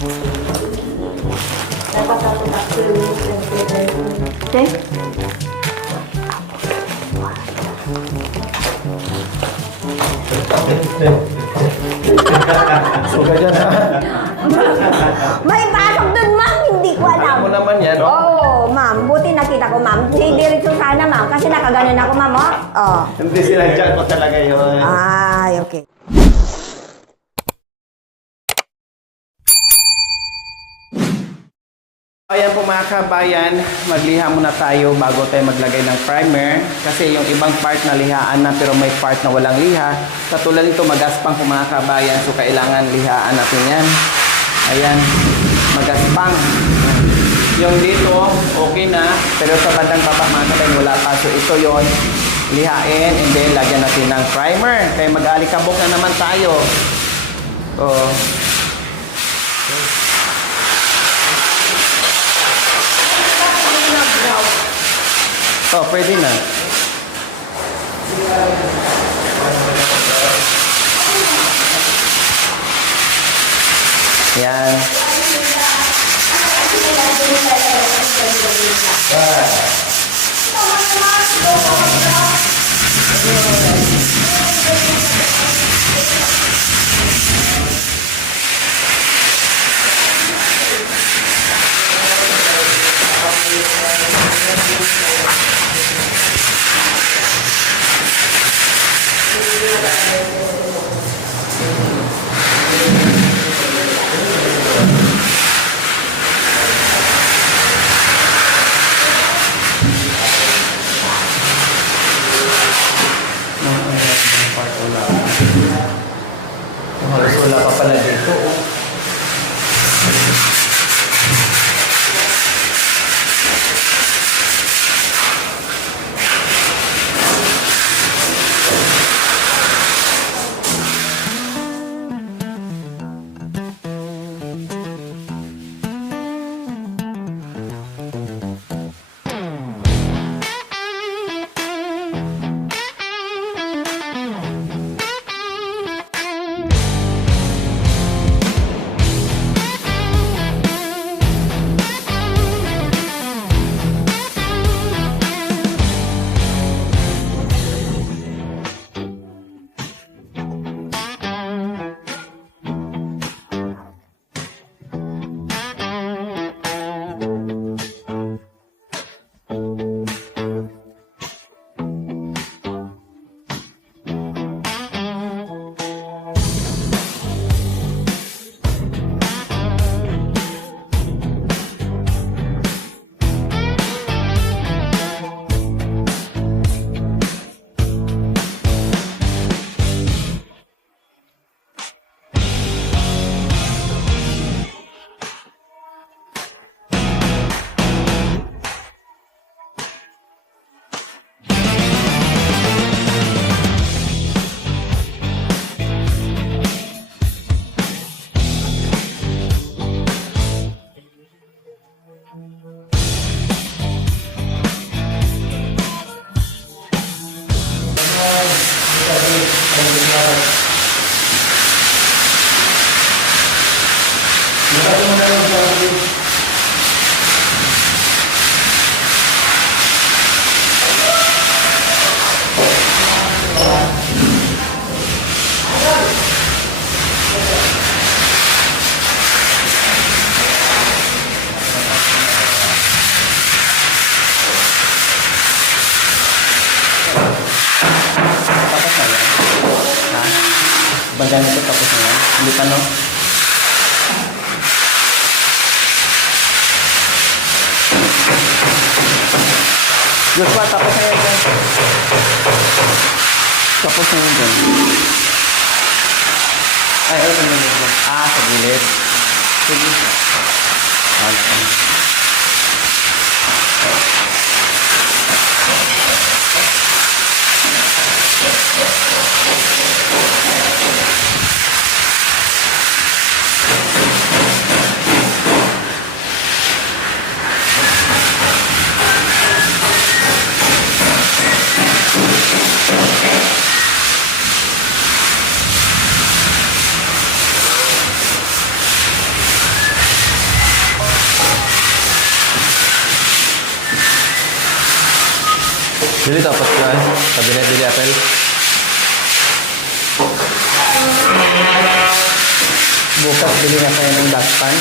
Dapat ako na-clean. Okay? Suga dyan ha. May pasok dun, ma'am. Hindi ko alam. Alam mo naman yan, no? Oo, ma'am. Buti nakita ko, ma'am. Diretso sana, ma'am. Kasi nakaganon ako, ma'am, oh. Oh. Hindi sinadya ko talaga yun. Ay, okay. Ayan po mga kabayan, magliha muna tayo bago tayo maglagay ng primer. Kasi yung ibang part na lihaan na pero may part na walang liha. Katulad nito magaspang po mga kabayan, so kailangan lihaan natin yan. Ayan, magaspang. Yung dito, okay na. Pero sa bandang baba mga kabayan, wala pa. So ito yon, lihain and then lagyan natin ng primer. Kaya mag-alikabok na naman tayo. So, oh, pwede na. Yan. Halos wala pa pala dito. Bagan ito tapos na yan. Hindi pa, no? Joshua, tapos na yan dyan. Tapos na yan dyan. Ay, ano na yun? Ah, sa gilid. Sige. Wala ka na. Dili dapat ka. Kabinet dili apel. Bukas bili na kayo ng dustpan.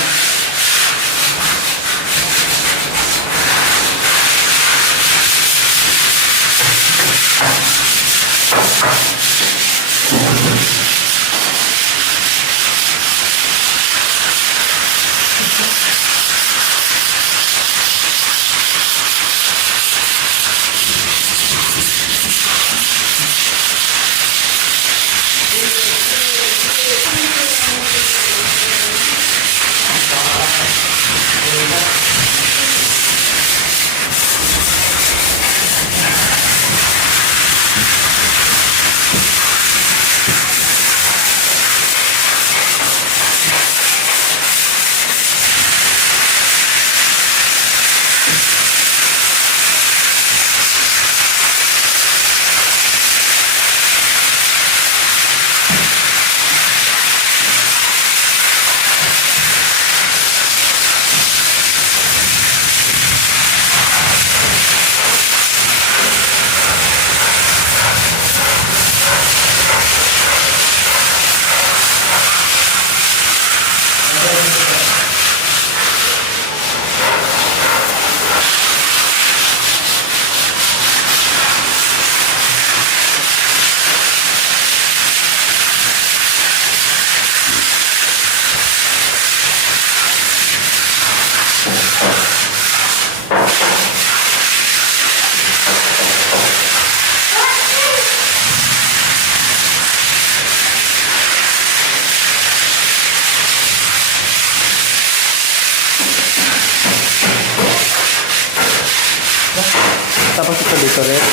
Tapos ito dito rin.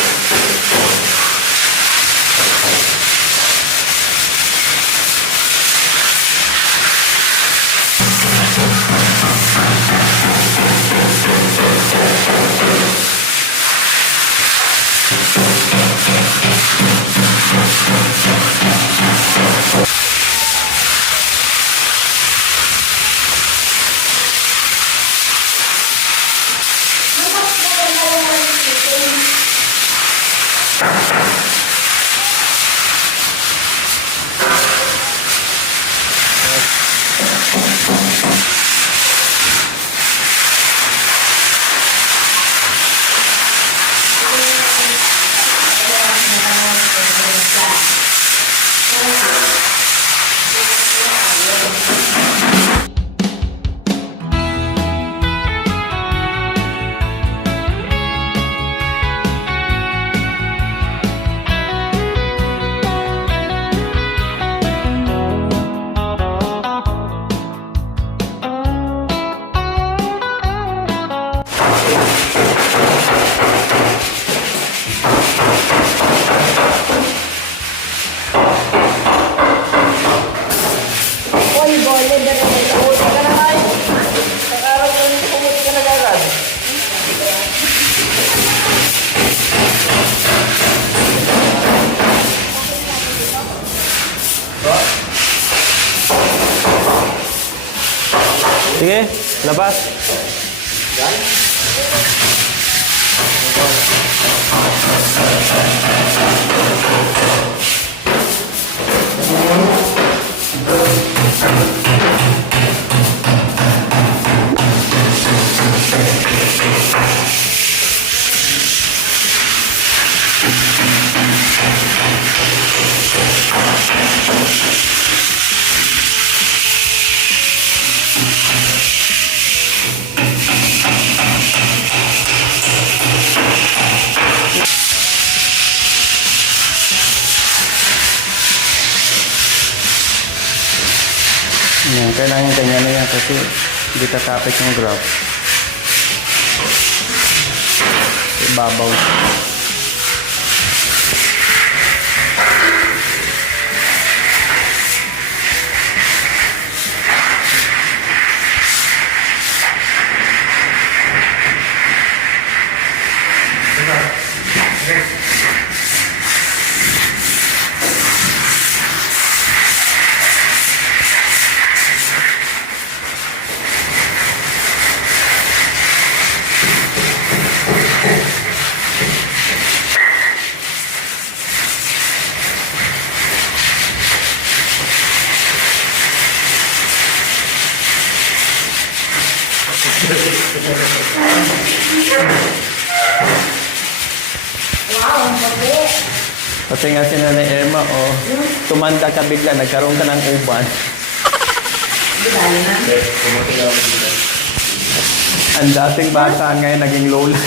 Sige, labas. Yan, kailangan ganyan na yan kasi hindi tatapit yung graph. Ibabaw. Wow, ang puti. Pati nga si Nanay Irma, oh, tumanda ka bigla, nagkaroon ka ng uban. Dali na. Ang dating bata ngayon naging lola.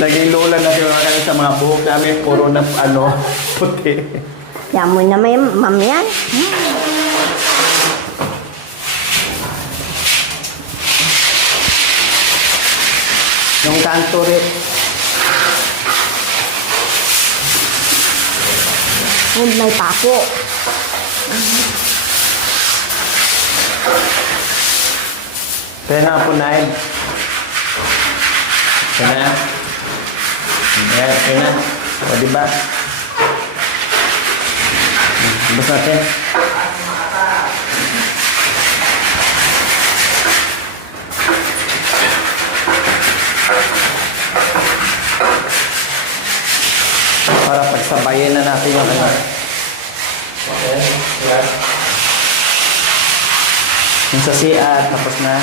Naging lola na siya sa mga buhok namin, puro na puti. Yan mo na may ma'am yan. Yung kanto rin. Huwag may pako. Kaya na po, Nay. Kaya na. Kaya na. O, diba? Bas natin. Para pagsabayin na natin yung ano. Okay. Yeah. Yung sa CR, tapos na.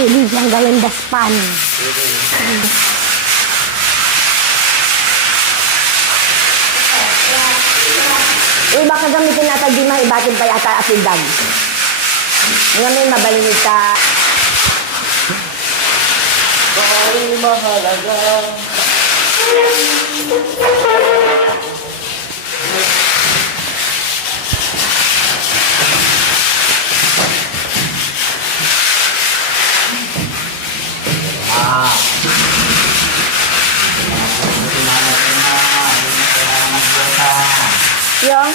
Pwede siyang gawin daspan. Uy, baka gamitin natin di maibatin pa yata apidag. Nga may mabalinid ka. Ay, mahalaga. Yung?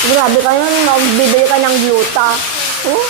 Grabe ka yun, magbibili ka ng gluta. Oh?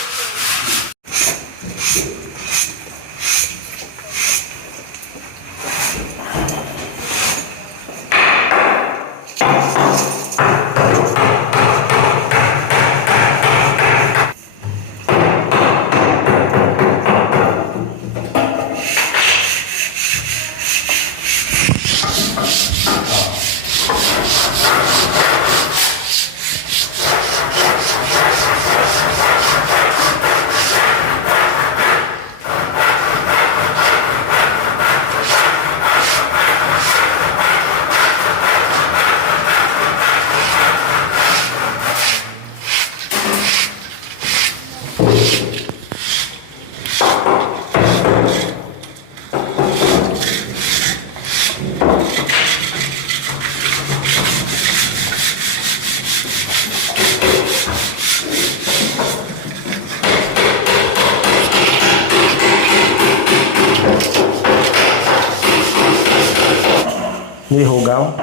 Hindi hugaw?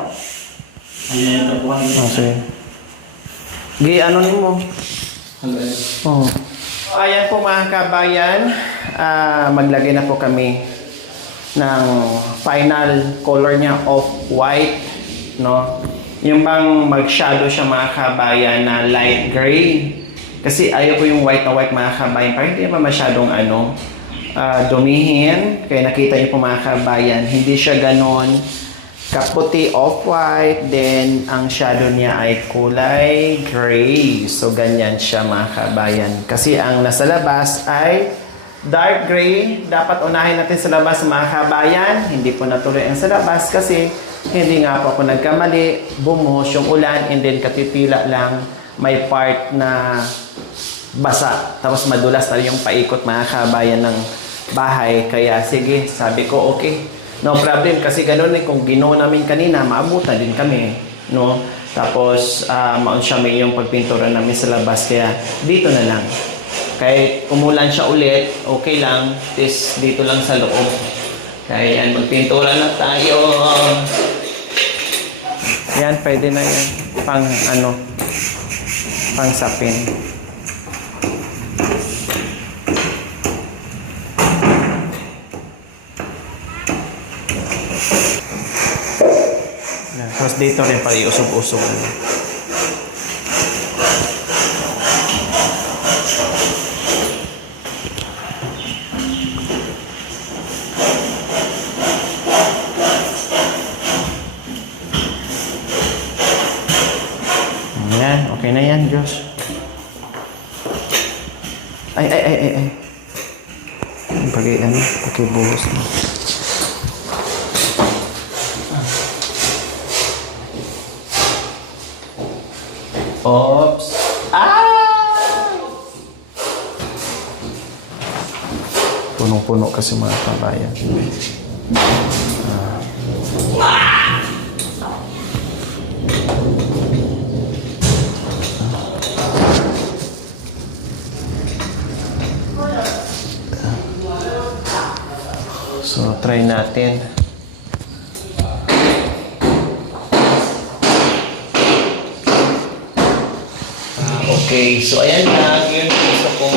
Okay. Gi, ano ni mo? Oh. Ayan po mga kabayan, maglagay na po kami ng final color niya off-white, no? Yung bang mag-shadow siya mga kabayan na light gray. Kasi ayaw ko yung white na white mga kabayan, para hindi pa masyadong dumihin. Kaya nakita niyo po mga kabayan, hindi siya ganon kaputi off-white, then ang shadow niya ay kulay gray. So, ganyan siya mga kabayan. Kasi ang nasa labas ay dark gray. Dapat unahin natin sa labas mga kabayan. Hindi po natuloy ang sa labas kasi hindi nga po ako nagkamali. Bumuhos yung ulan and then katitila lang may part na basa. Tapos madulas na yung paikot mga kabayan ng bahay. Kaya sige, sabi ko okay. No problem kasi ganoon kung ginawa namin kanina, maabutan din kami, no? Tapos maun siya may yung pagpintura namin sa labas kaya dito na lang. Kahit umulan siya ulit, okay lang. Dito lang sa loob. Kaya yan, magpintura na tayo. Yan, pwede na yan. Pang sapin. Tapos dito rin pala iusog-usog. Ayan, okay na yan, Diyos. Ay. Pakibuhos na. Oops. Punong-puno kasi mga kabayan. So, try natin. Okay, so ayan na. Yun gusto kong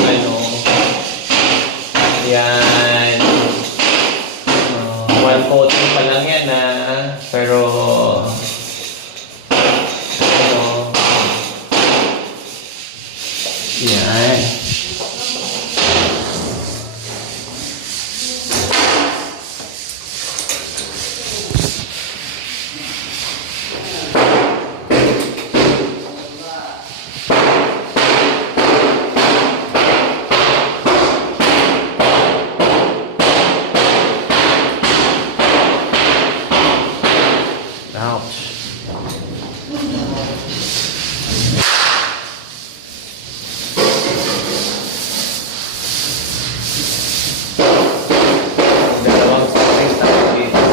yan. One coating pa lang yan pero yan. Ouch. Dalawang space tayo dito.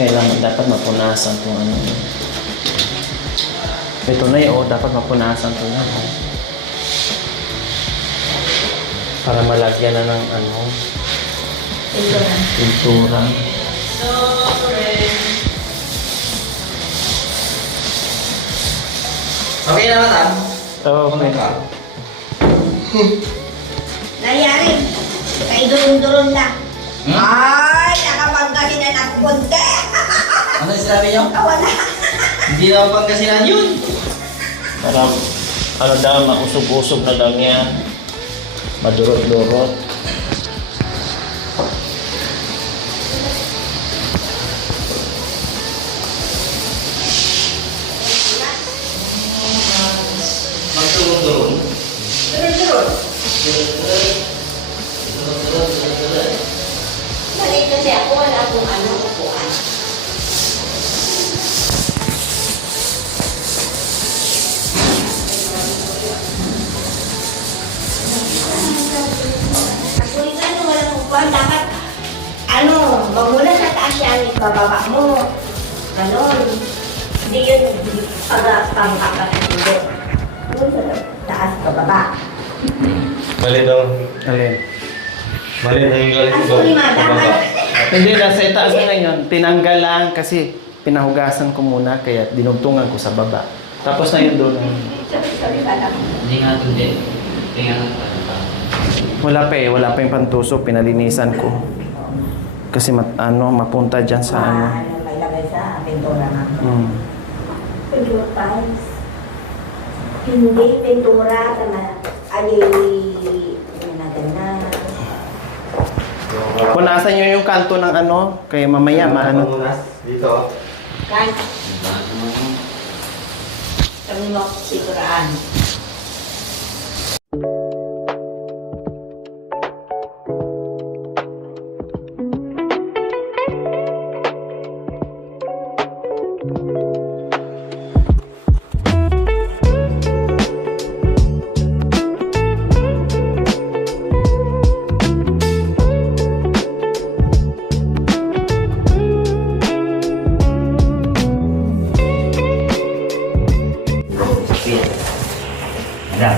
Kailangan dapat mapunasan itong ito na yun, dapat mapunasan ito na para malagyan na ng pintura. Okay na ba, Okay. Nangyari, kay durong-durong na. Ay, nakapagkasinan ako bunte. Ano sinabi niyo? Wala. Hindi naman pangkasinan yun. Para daw, mausog-usog na daw niya. Madurot-durot. Magturun-turun. Durong-durong. Malit kasi ako, wala akong upuan. Ako rin walang upuan. Dapat, magmula sa taas yan, bababa mo. Ganon. Hindi yun, pagkakatulo. Doon sa taas, bababa. Mali daw. Alin? Mali na yung galit ko. Ako rin dapat. Hindi, nasa itaas na ngayon. Tinanggal lang kasi pinahugasan ko muna kaya dinugtungan ko sa baba. Tapos na yun doon. Sorry ba lang? Hindi nga hindi. Hindi nga Wala pa yung pantusok, pinalinisan ko. Kasi mapunta dyan sa May lagay sa pintura na. Pintura tiles. Hindi, pintura. Ay, na. Punasan nyo yung kanto ng ano, kaya mamaya maano. Dito. Kan, kami mo siguraan. Ayan.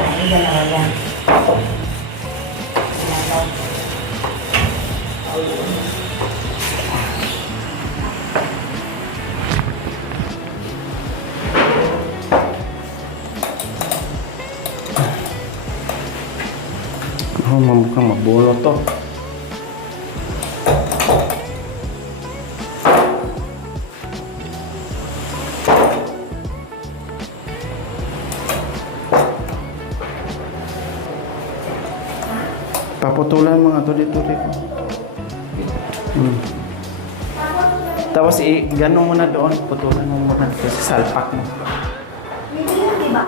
Ay, dalawa yan. Dalawa. Oh, mukhang mabulo to. Paputulan mga to dito dito. Tapos gano'n mo na doon, putulan mo muna kasi salpak mo. Hindi yun, di ba?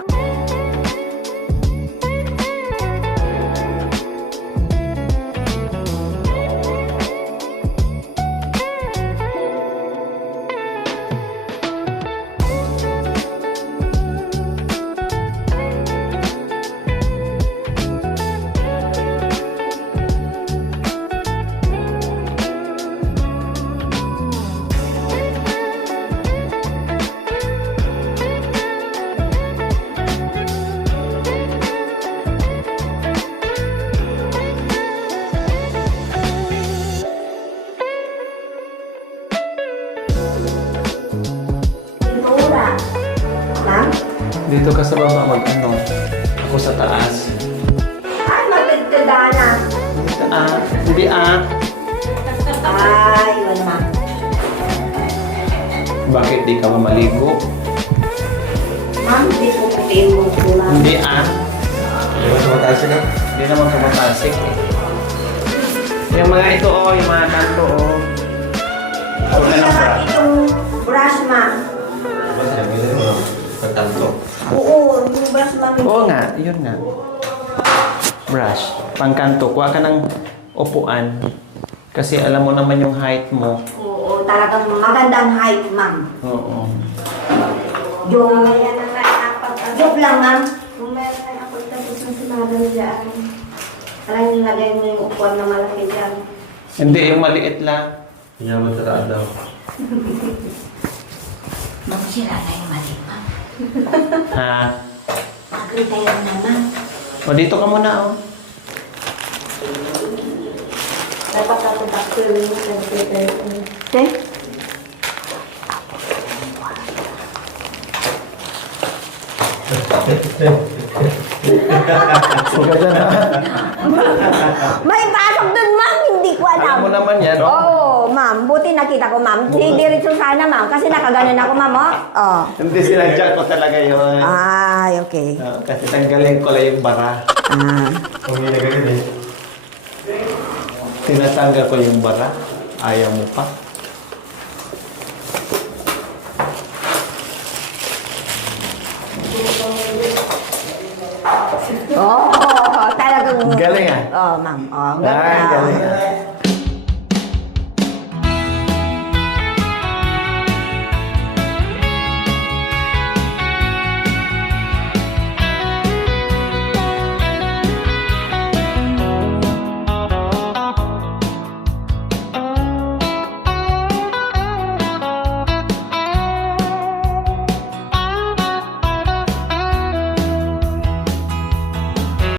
Pintura. Ma'am? Dito ka sa baba mag ano, ako sa taas. Ay, magdagdagaan na. Hindi Ay, wala ma'am. Bakit di ka mamaligo? Ma'am, di po putiin mo pula. Hindi Ayun, tumataas ka. Hindi naman kumatasik eh. Yung mga ito yung mga kanto Huwag na ng bra. Itong brush, ma'am. Diba sinabi mo, pagtanto. Oo, yung brush, ma'am. Oo nga, yun nga. Brush, pangkanto. Kuha ka ng upuan. Kasi alam mo naman yung height mo. Oo, talagang magandang height, ma'am. Oo. Yung joke lang, ma'am. Kung meron ay ako tapos na sinabi dyan. Parang nilagay mo yung upuan na malaki dyan. Hindi, yung maliit lang. Pinyaman sa taas daw. Ma'am, sira na yung mali, ma'am. Ha? Mag-retire na, ma'am. O, dito ka muna, Dapat ako doctor yung nag-retire. Okay? Suga dyan, ha? May pasok dun, ma'am. Hindi ko alam. Alam mo naman yan, oh. Oo, ma'am. Buti nakita ko, ma'am. Diretso sana, ma'am. Kasi nakaganon ako, ma'am, oh. Oh. Hindi sinadya ko talaga yun. Ay, okay. Kasi tanggalin ko lang yung bara. Ah. Kung hindi na ganun eh. Tinatanggal ko yung bara. Ayaw mo pa. Oo, talagang... Galing, ah. Oo, ma'am. Oo, Ay, galing, ah.